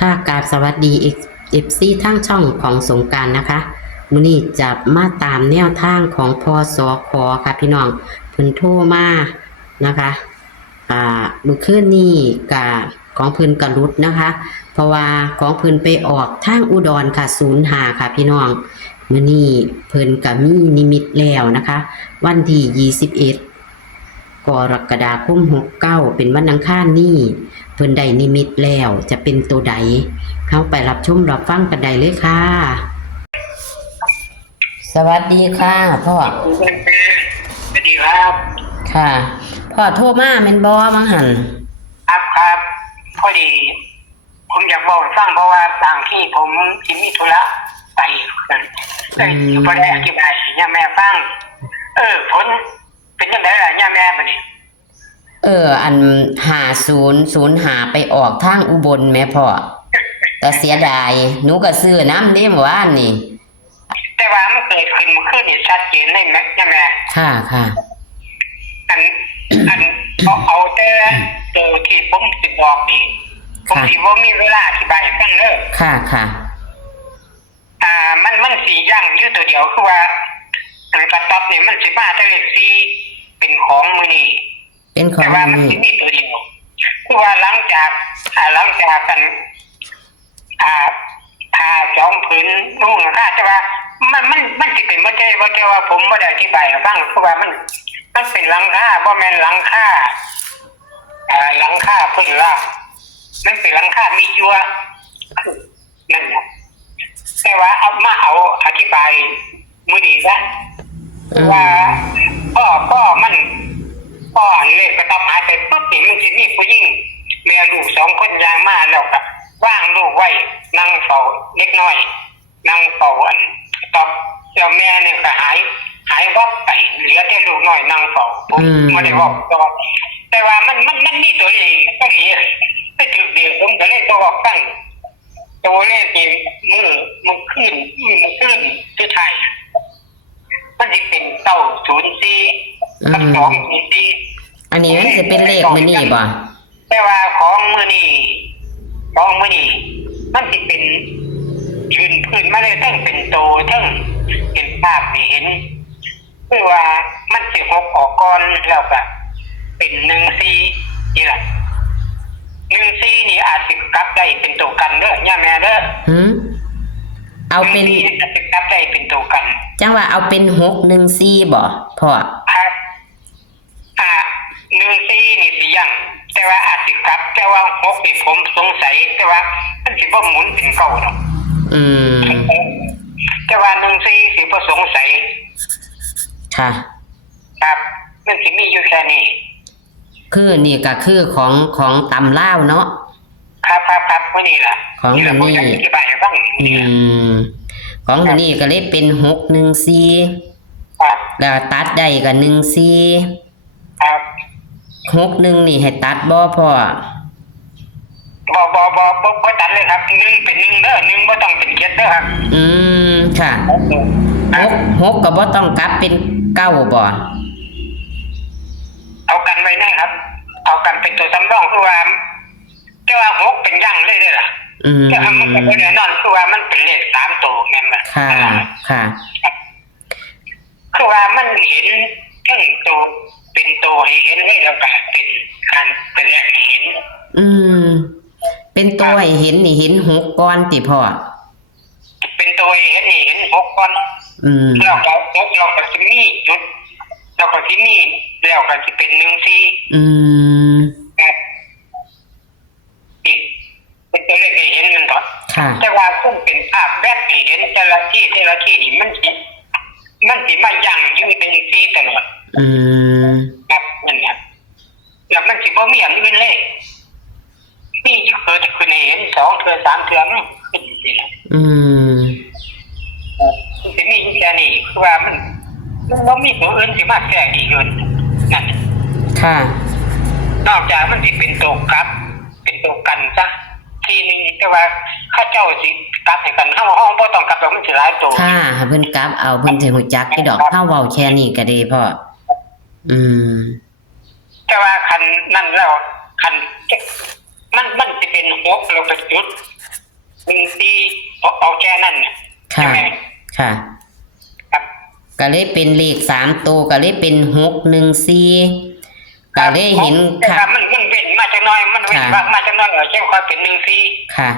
ค่ะกราบสวัสดีเอฟซีทั้งช่องของสงกรานต์นะคะมื้อนี้จะมาตามแนวทางของพสคค่ะพี่น้องเพิ่นโทรมานะคะมื้อคืนนี้กะของเพิ่นกะหลุดนะคะ เพราะว่าของเพิ่นไปออกทางอุดรค่ะ05ค่ะพี่น้องมื้อนี้เพิ่นก็มีนิมิตแล้วนะคะ วันที่21กรกฎาคม69เป็นวันอังคารนี้เพิ่นได้นิมิตแล้วจะเป็นตัวใดเข้าไปรับชมรับฟังกันได้เลยค่ะ สวัสดีค่ะพ่อสวัสดีครับค่ะพ่อโทรมาแม่นบ่ว่าหั่นครับพอดีผมอยากบอกให้ฟังเพราะว่าบางที่ผมสิมีธุระไปเลยอยู่บ่ได้อธิบายให้ย่าแม่ฟังผลเป็นจังได๋ล่ะย่าแม่บัดนี้อัน5005ไปออกทางอุบลแม่พ่อแต่เสียดายหนูก็ซื้อนำเด้เมื่อวานนี่แต่ว่ามันเกิดขึ้นเมื่อคืนนี่ชัดเจนเลยแม่ย่าแม่ค่ะอันเอาแต่ตัวที่ผมสิบอกนี่ผมสิบ่มีเวลาอธิบายให้ฟังเด้อค่ะมันสิอย่างอยู่ตัวเดียวคือว่าอันกระต๊อบนี่มันสิมาแต่เลข4เป็นของมื้อนี้เป็นของแต่ว่ามันสิมีตัวเดียวคือว่าหลังจากกันถ้าจอมพื้นรุ่งนะคะแต่ว่ามันสิเป็นบ่ใช่ว่าผมบ่ได้อธิบายให้ฟังคือว่ามันเป็นหลังคาบ่แม่นหลังคาพื้นราบมันเป็นหลังคามีจั่วนั่นแหละแต่ว่าเอาอธิบายมื้อนี้ซะว่าพ่อเลขกระต๊อบหายไปปุ๊บนี่มันสิมีผู้หญิงแม่ลูก2คนย่างมาแล้วก็วางลูกไว้นั่งเฝ้าเล็กน้อยนั่งเฝ้าอันตอบเจ้าแม่เนี่ยก็หายวับไปเหลือแต่ลูกน้อยนั่งเฝ้าไม่ได้บอกต่อแต่ว่ามันมีตัวเลขก็ดีไปถึงเดียวผมก็เลยบอกตั้งตัวเลขนี่มือขึ้นคือไทยมันจะเป็น904กับ204อันนี้มันจะเป็นเลขมื้อนี้บ่แต่ว่าของมื้อนี้มันสิเป็นยืนพื้นมาเลยทั้งเป็นโตทั้งเป็นภาพให้เห็นคือว่ามันสิหกออกก่อนแล้วก็เป็น14นี่ล่ะ14นี่อาจสิกลับได้เป็นตัวกันเด้อย่าแม่เด้อเอาเป็นอาจสิกลับได้เป็นตัวกันจังว่าเอาเป็น614บ่พ่อครับ14นี่สิยังแต่ว่าอาจสิกลับแต่ว่า6นี่ผมสงสัยแต่ว่ามันสิบ่หมุนเป็นเก่าดอกแต่ว่า14สิบ่สงสัยค่ะครับมันสิมีอยู่แค่นี้คือนี่ก็คือของตำลาวเนาะครับว่านี่ล่ะของอันนี้อธิบายให้ฟังของอันนี้ก็เลยเป็น614ครับแล้วตัดได้ก็14ครับ61นี่ให้ตัดบ่พ่อบ่ตัดเลยครับ1เป็น1เด้อ1บ่ต้องเป็น7เด้อครับค่ะ6ก็บ่ต้องกลับเป็น9บ่เอากันไว้นะครับเอากันเป็นตัวสำรองคือว่าแต่ว่า6เป็นยั่งเลยเด้อล่ะแต่มันก็บ่แน่นอนคือว่ามันเป็นเลข3ตัวแม่นบ่ค่ะคือว่ามันเห็นทั้งตัวเป็นตัวให้เห็นเลยแล้วก็เป็นการเป็นแรกให้เห็นเป็นตัวให้เห็นนี่เห็น6ก้อนติพ่อเป็นตัวให้เห็นนี่เห็น6ก้อนแล้วก็เราก็สิมีจุดแล้วก็สิมีแล้วก็สิเป็นครับเป็นตัวเลขให้เห็นมันต่อแต่ว่าซึ่งเป็นภาพแบบให้เห็นแต่ละที่นี่มันสิมายั่งยืนเป็น4ตลอดครับนั่นแหละแล้วมันสิบ่มีอย่างอื่นเลยนี่เกิดขึ้นให้เห็น2เทื่อ3เทื่อขึ้นสิล่ะมันสิมีอยู่แค่นี้คือว่ามันบ่มีตัวอื่นสิมาแทรกอีกเลยนั่นค่ะนอกจากมันสิเป็นตัวกลับเป็นตัวกันซะทีนึงแต่ว่าข้าเจ้าสิกลับให้กันเฮาบ่ต้องกลับแล้วมันสิหลายตัวค่ะเพิ่นกลับเอาเพิ่นสิฮู้จักที่ดอกเฮาเว้าแค่นี้ก็ดีพ่อแต่ว่าคันนั่นแล้วคันมันสิเป็น6แล้วก็จุด 1 4เอาแค่นั้นน่ะใช่ ค่ะ ไหม ค่ะ ครับ ก็เลยเป็นเลข3ตัวก็เลยเป็น614ก็เลยเห็น แต่ ค่ะ ว่ามันเป็นมาจากน้อยมันเป็นมาจากน้อยเช่นความเป็น1 4ค่ะ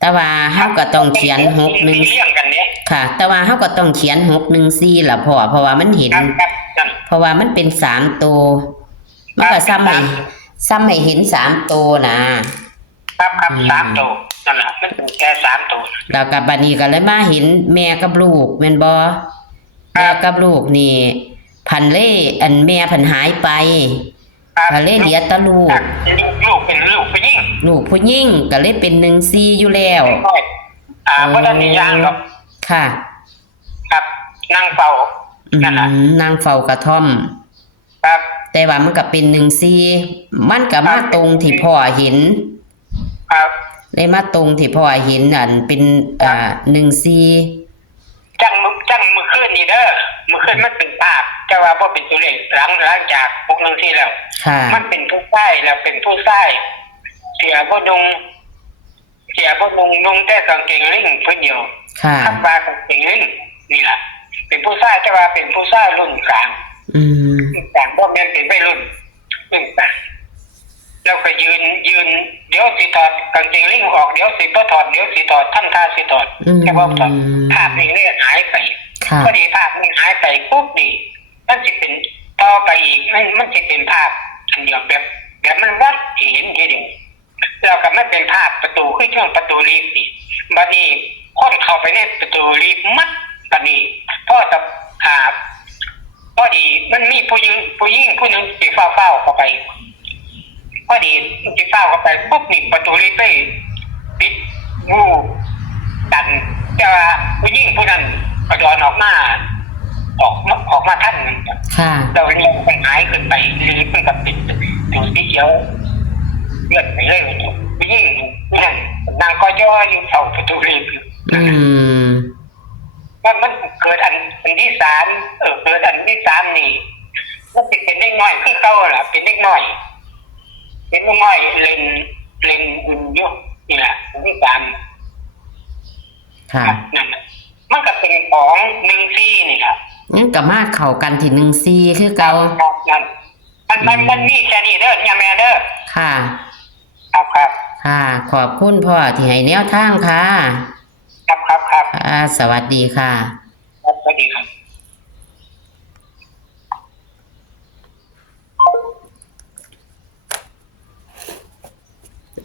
แต่ว่าเฮาก็ต้องเขียน เลี้ยงกันเนี่ย ค่ะ แต่ว่าเฮาก็ต้องเขียน614ล่ะพ่อเพราะว่ามันเห็น ครับนั่น เพราะว่ามันเป็น3ตัวมันก็ซ้ำให้เห็น3ตัวนะครับ 3 ตัวนั่นแหละมันเป็นแค่3 ตัว แล้วก็บัดนี้ก็เลยมาเห็นแม่กับลูกแม่นบ่แม่กับลูกนี่พันเล่อันแม่พันหายไปพันเล่เหลือแต่ลูก ลูกเป็นลูกผู้หญิง ลูกผู้หญิงก็เลยเป็น14อยู่แล้ว เพราะนั้นยางหรอก ค่ะ ครับนั่งเฝ้านั่นแหละ นางเฝ้ากระท่อม ครับ แต่ว่ามันก็เป็น14มันก็มาตรงที่พ่อเห็น ครับ ได้มาตรงที่พ่อเห็นอันเป็น14 จังมือขึ้นนี่เด้อมือขึ้นมันเป็นภาพจะว่าพอเป็นตัวเลขหลังจาก614แล้ว ค่ะ มันเป็นผู้ใต้แล้วเป็นผู้ใต้เสียบ่ดงนุ่งแต่กางเกงลิงเพิ่นเดียว ค่ะ ขับว่ากางเกงลิงนี่ล่ะเป็นผู้ใต้แต่ว่าเป็นผู้ใต้รุ่นกลาง อืม แต่บ่แม่นเป็นวัยรุ่นกลางแล้วก็ยืนเดี๋ยวสิถอดกางเกงลิงออกเดี๋ยวสิบ่ถอดเดี๋ยวสิถอดท่านท่าสิถอดแค่ว่าถอดภาพนี้เนี่ยหายไป ค่ะ พอดีภาพนี้หายไปปุ๊บนี่มันสิเป็นต่อไปอีกมันสิเป็นภาพอันเดียวแบบมันวัดเห็นทีเดียวแล้วก็ไม่เป็นภาพประตูคือช่วงประตูลีฟนี่บัดนี้คนเข้าไปในประตูลีฟมัดบัดนี้พ่อจะพอดีมันมีผู้หญิงผู้หนึงสิเฝ้าเข้าไปพอดีสิเฝ้าเข้าไปปุ๊บนี่ประตูลีฟไปปิดงูดันแต่ว่าผู้หญิงผู้นั้นกระโดดออกมาท่านหนึ่ง ค่ะ เราเรียกมันหายขึ้นไปลีฟมันก็ปิดถึงสีเขียวเลื่อนไปเลยผู้หญิงนั่นนางก็ย่ออยู่เสาประตูลีฟอยู่ อืม มันเกิดอันที่สามเกิดอันที่สามนี่มันเป็นเด็กน้อยคือเก่าล่ะเป็นเด็กน้อยเล่นอยู่นี่แหละอันที่สาม ค่ะ นั่นมันก็เป็นของ14นี่ครับ งั้นก็มาเข้ากันที่14คือเก่า นั่นมันมีแค่นี้เด้อเนี่ยแม่เด้อ ค่ะ ครับ ค่ะ ขอบคุณพ่อที่ให้แนวทางค่ะ ครับ ค่ะ สวัสดีค่ะ สวัสดีครับ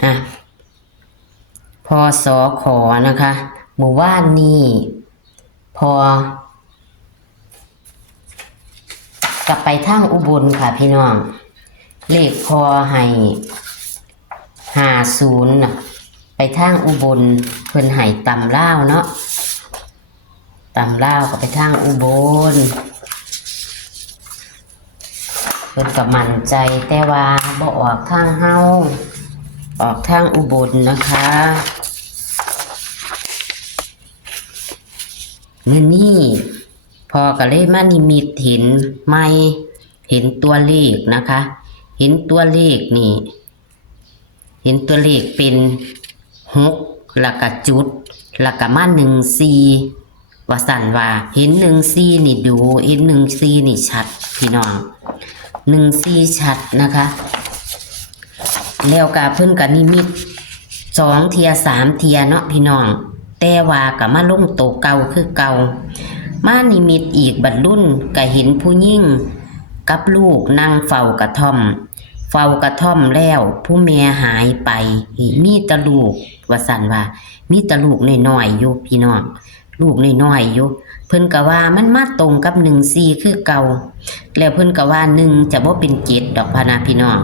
อ่ะพอสอขอนะคะหมู่บ้านนี่พอกลับไปทางอุบลค่ะพี่น้อง เลขพอให้50น่ะไปทางอุบลเพิ่นให้ตำล่าวเนาะตำล่าวก็ไปทางอุบลเพิ่นก็มั่นใจแต่ว่าบ่ออกทางเฮาออกทางอุบลนะคะมื้อนี้พอก็เลยมานิมิตเห็นไม่เห็นตัวเลขนะคะ เห็นตัวเลขนี่ เห็นตัวเลขเป็น6แล้วก็จุดแล้วก็มา14ว่าสั่นว่าเห็น14นี่ดูเห็น14นี่ชัดพี่น้อง14ชัดนะคะแล้วก็เพิ่นก็นิมิต2เทีย3เทียเนาะพี่น้องแต่ว่าก็มาลงโตเก่าคือเก่ามานิมิตอีกบัดรุ่นก็เห็นผู้หญิงกับลูกนั่งเฝ้ากระท่อมแล้วผู้แม่หายไปมีแตะลูกว่าสั่นว่ามีแตะลูกน้อยๆอยู่พี่น้องลูกน้อยๆอยู่เพิ่นก็ว่ามันมาตรงกับ14คือเก่าแล้วเพิ่นก็ว่า1จะบ่เป็น7ดอกพะนะพี่น้อง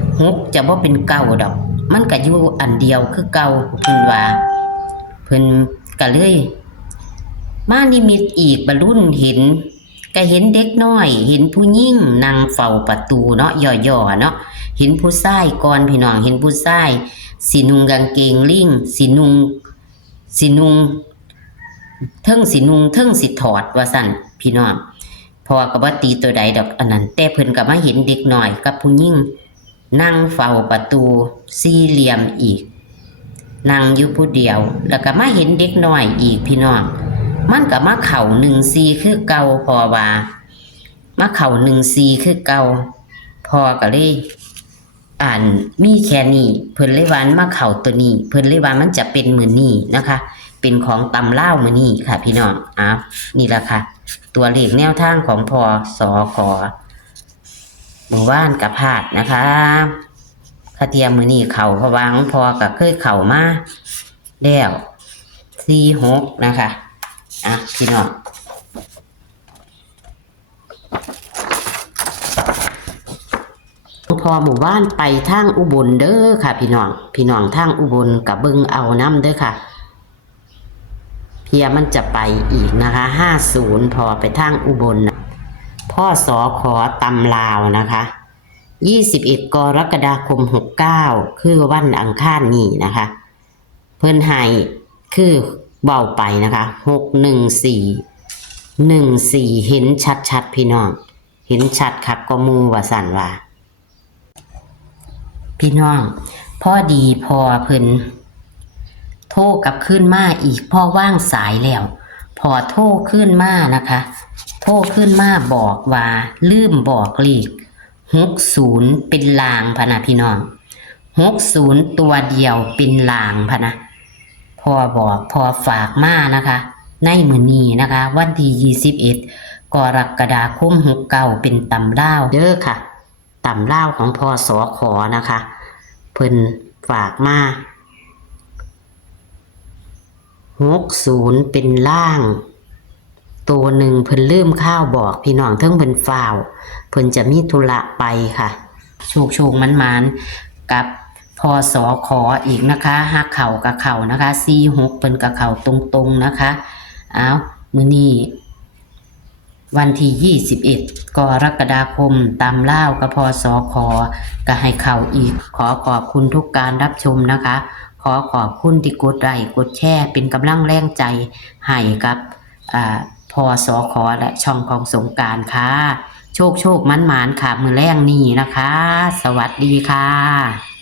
6จะบ่เป็น9ดอกมันก็อยู่อันเดียวคือเก่าเพิ่นว่าเพิ่นก็เลยมานิมิตอีกบรรลุเห็นก็เห็นเด็กน้อยเห็นผู้หญิงนั่งเฝ้าประตูเนาะย่อๆเนาะเห็นผู้ชายก่อนพี่น้องเห็นผู้ชายสินุ่งกางเกงลิงสินุ่งเทิงสินุ่งเทิงสิถอดว่าซั่นพี่น้องเพราะว่าก็บ่ตีตัวใดดอกอันนั้นแต่เพิ่นก็มาเห็นเด็กน้อยกับผู้หญิงนั่งเฝ้าประตูสี่เหลี่ยมอีก นั่งอยู่ผู้เดียวแล้วก็มาเห็นเด็กน้อยอีกพี่น้องมันก็มาเข้า14คือเก่าพอว่ามาเข้า14คือเก่าพอก็เลยอ่านมีแค่นี้เพิ่นเลยว่ามาเข้าตัวนี้เพิ่นเลยว่ามันจะเป็นมื้อนี้นะคะ เป็นของตำล่าวมื้อนี้ค่ะพี่น้องนี่ล่ะค่ะตัวเลขแนวทางของพอสขหมู่บ้านกับพาดนะคะคาเทียมมื้อนี้เข้าเพราะว่าของพอก็เคยเข้ามาแล้ว46นะคะพี่น้องพอหมู่บ้านไปทางอุบลเด้อค่ะพี่น้องทางอุบลกับเบิ่งเอาน้ำเด้อค่ะเพียมันจะไปอีกนะคะ50พอไปทางอุบลพ่อสอขอตำลาวนะคะ21 กรกฎาคม69คือวันอังคารนี้นะคะเพิ่นให้คือเบาไปนะคะ61414เห็นชัดๆพี่น้องเห็นชัดคักก็มูว่าสั่นว่าพี่น้องพอดีพอเพิ่นโทรกลับขึ้นมาอีกพ่อว่างสายแล้วพอโทรขึ้นมานะคะโทรขึ้นมาบอกว่าลืมบอกเลข60เป็นลางพะนะพี่น้อง60ตัวเดียวเป็นลางพะนะพอบอกพอฝากมานะคะในมื้อนี้นะคะวันที่21 กรกฎาคม69เป็นตำล่าวเด้อค่ะตำล่าวของพสขนะคะเพิ่นฝากมา60เป็นล่างตัวหนึ่งเพิ่นลืมข้าวบอกพี่น้องเทิงเพิ่นฝ่าวเพิ่นจะมีธุระไปค่ะโชคมันกับพสขอีกนะคะหักเข่ากับเข่านะคะ46เพิ่นกับเข่าตรงๆนะคะมื้อนี้วันที่21 กรกฎาคมตามล่าวกับพสขก็ให้เข่าอีกขอขอบคุณทุกการรับชมนะคะขอขอบคุณที่กดไลค์กดแชร์เป็นกำลังแรงใจให้กับพสขและช่องของสงกรานต์ค่ะโชคมันค่ะมือแรงนี้นะคะสวัสดีค่ะ